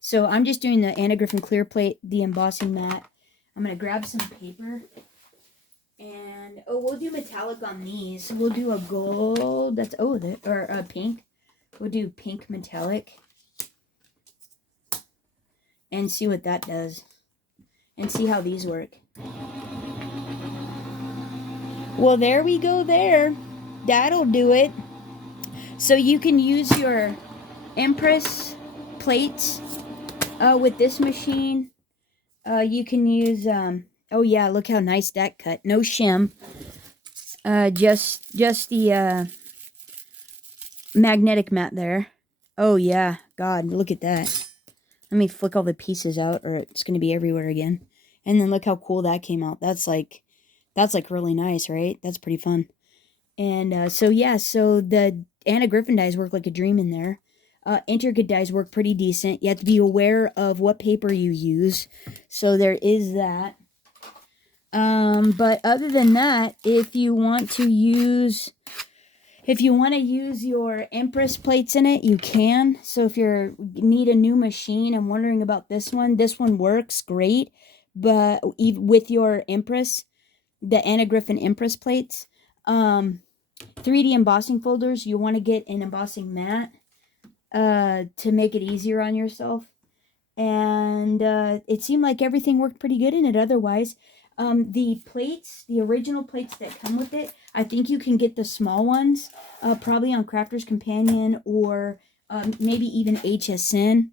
So I'm just doing the Anna Griffin clear plate, the embossing mat. I'm going to grab some paper. And, we'll do metallic on these. We'll do a gold, or a pink. We'll do pink metallic. And see what that does. And see how these work. Well, there we go there. That'll do it. So you can use your Empress plates with this machine. You can use, oh yeah, look how nice that cut. No shim. Just the magnetic mat there. Oh yeah, God, look at that. Let me flick all the pieces out or it's going to be everywhere again. And then look how cool that came out. That's like really nice, right? That's pretty fun. And so the Anna Griffin dies work like a dream in there. Intricate dies work pretty decent. You have to be aware of what paper you use. So there is that. But other than that, if you want to use your Empress plates in it, you can. So if you need a new machine and wondering about this one works great. But with your Empress, the Anna Griffin Empress plates, 3D embossing folders, you want to get an embossing mat to make it easier on yourself. And it seemed like everything worked pretty good in it otherwise. The original plates that come with it, I think you can get the small ones, probably on Crafter's Companion or maybe even HSN.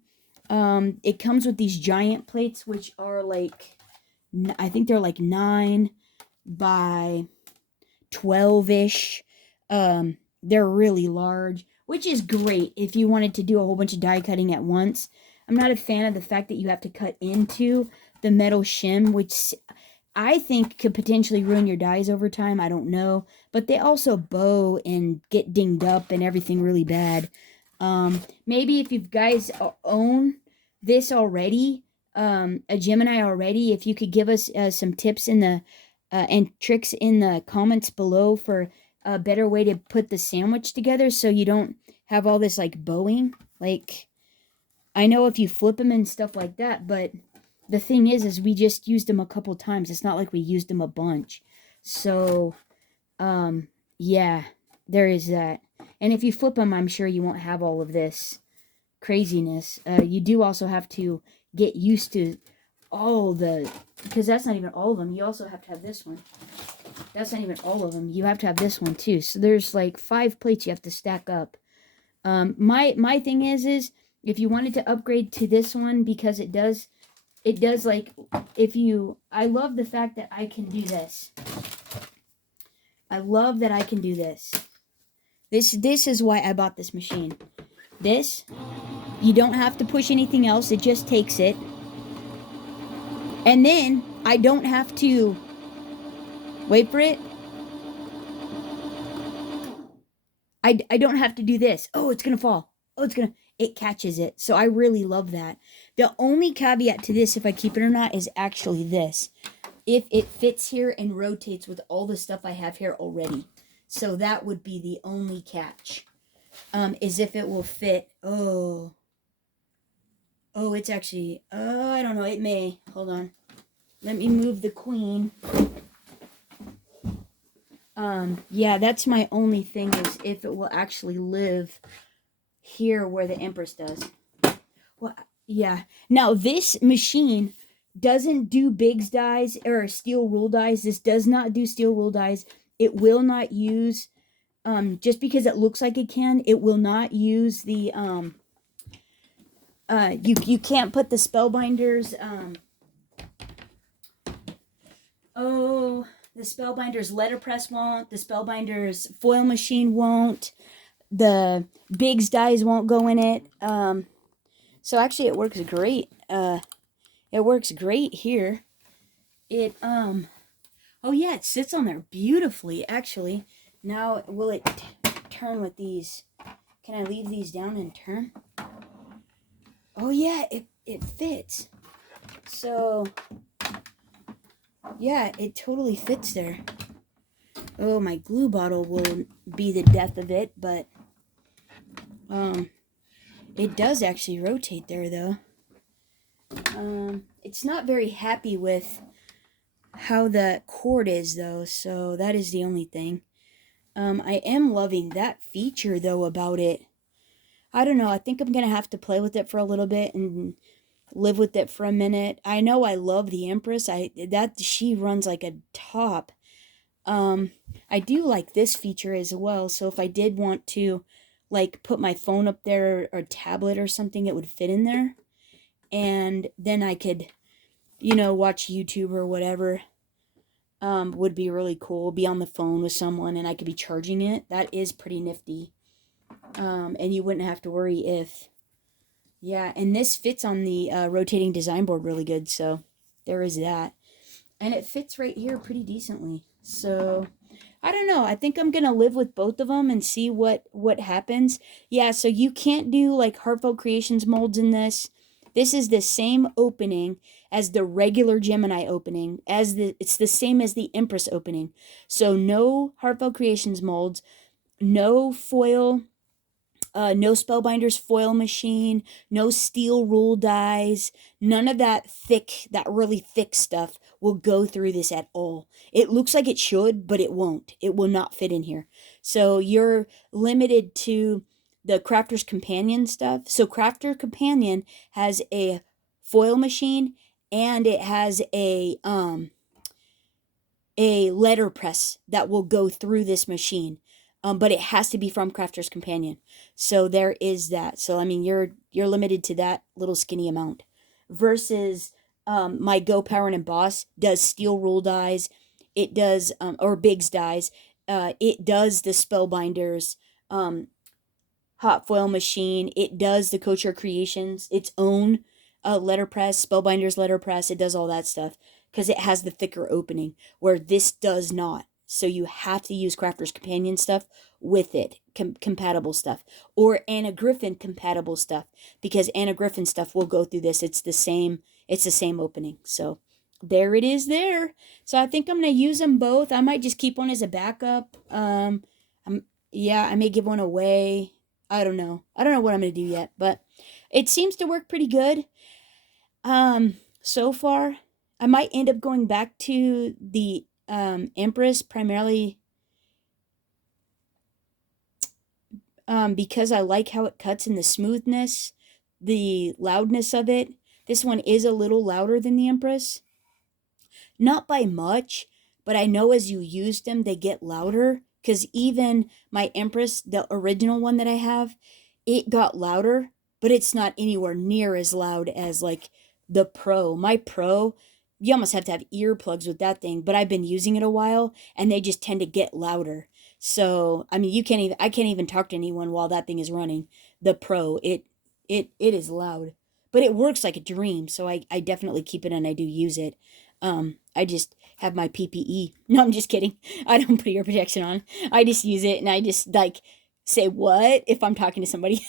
It comes with these giant plates, which are like, I think they're like 9 by 12-ish. They're really large, which is great if you wanted to do a whole bunch of die cutting at once. I'm not a fan of the fact that you have to cut into the metal shim, which I think could potentially ruin your dies over time. I don't know. But they also bow and get dinged up and everything really bad. Maybe if you guys own this already, a Gemini already, if you could give us some tips in the and tricks in the comments below for a better way to put the sandwich together so you don't have all this like bowing. Like, I know if you flip them and stuff like that, but the thing is we just used them a couple times. It's not like we used them a bunch. So, yeah, there is that. And if you flip them, I'm sure you won't have all of this craziness. You do also have to get used to all the, because that's not even all of them. You also have to have this one. That's not even all of them. You have to have this one too. So there's like 5 plates you have to stack up. My thing is if you wanted to upgrade to this one, because it does like, I love the fact that I can do this. I love that I can do this. This is why I bought this machine. This, you don't have to push anything else. It just takes it. And then I don't have to wait for it. I don't have to do this. Oh, it's going to fall. Oh, it catches it. So I really love that. The only caveat to this, if I keep it or not, is actually this. If it fits here and rotates with all the stuff I have here already. So that would be the only catch. Is if it will fit. Oh, it's actually, I don't know. It may. Hold on. Let me move the queen. Yeah, that's my only thing, is if it will actually live here where the Empress does. Well, yeah. Now, this machine doesn't do Biggs dies or steel rule dies. This does not do steel rule dies. It will not use, just because it looks like it can, it will not use the, you can't put the spellbinders, the spellbinders letterpress won't, the spellbinders foil machine won't, the Biggs dies won't go in it. So actually it works great. It works great here. It, oh yeah, it sits on there beautifully, actually. Now, will it turn with these? Can I leave these down and turn? Oh yeah, it fits. So, Yeah, it totally fits there. Oh, my glue bottle will be the death of it, but um, it does actually rotate there, though. It's not very happy with how the cord is, though, so that is the only thing. I am loving that feature, though, about it. I don't know, I think I'm gonna have to play with it for a little bit and live with it for a minute. I know I love the Empress. She runs like a top. Um, I do like this feature as well. So if I did want to like put my phone up there or tablet or something, it would fit in there. And then I could, watch YouTube or whatever. Would be really cool. Be on the phone with someone and I could be charging it. That is pretty nifty. And you wouldn't have to worry if, yeah, and this fits on the rotating design board really good. So there is that. And it fits right here pretty decently. So I don't know. I think I'm gonna live with both of them and see what happens. Yeah, so you can't do like Heartfelt Creations molds in this. This is the same opening as the regular Gemini opening, it's the same as the Empress opening. So no Heartfelt Creations molds, no foil, no Spellbinders foil machine, no steel rule dies, none of that really thick stuff will go through this at all. It looks like it should, but it won't. It will not fit in here. So you're limited to the Crafter's Companion stuff. So Crafter Companion has a foil machine and it has a letterpress that will go through this machine. But it has to be from Crafter's Companion. So there is that. So I mean, you're limited to that little skinny amount. Versus my Go Power and Emboss does steel rule dies. It does or Biggs dies. It does the Spellbinders hot foil machine. It does the Couture Creations, its own letterpress, Spellbinders letterpress. It does all that stuff because it has the thicker opening where this does not. So you have to use Crafter's Companion stuff with it, compatible stuff, or Anna Griffin compatible stuff because Anna Griffin stuff will go through this. It's the same. It's the same opening. So there it is there. So I think I'm gonna use them both. I might just keep one as a backup. Yeah, I may give one away. I don't know. I don't know what I'm gonna do yet, but it seems to work pretty good. So far, I might end up going back to the Empress primarily because I like how it cuts and the smoothness, the loudness of it. This one is a little louder than the Empress. Not by much, but I know as you use them, they get louder. Because even my Empress, the original one that I have, it got louder, but it's not anywhere near as loud as like the Pro. My Pro, you almost have to have earplugs with that thing, but I've been using it a while and they just tend to get louder. So, I mean, I can't even talk to anyone while that thing is running. The Pro, it is loud, but it works like a dream. So I definitely keep it and I do use it. I just have my PPE. No, I'm just kidding. I don't put ear protection on. I just use it and I just like say what if I'm talking to somebody.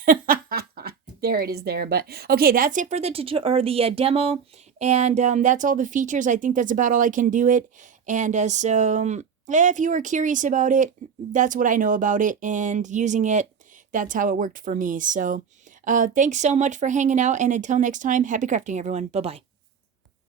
There it is there. But okay, that's it for the demo, and that's all the features. I think that's about all I can do it. And so if you were curious about it, that's what I know about it and using it. That's how it worked for me. So thanks so much for hanging out, and until next time, happy crafting, everyone. Bye bye.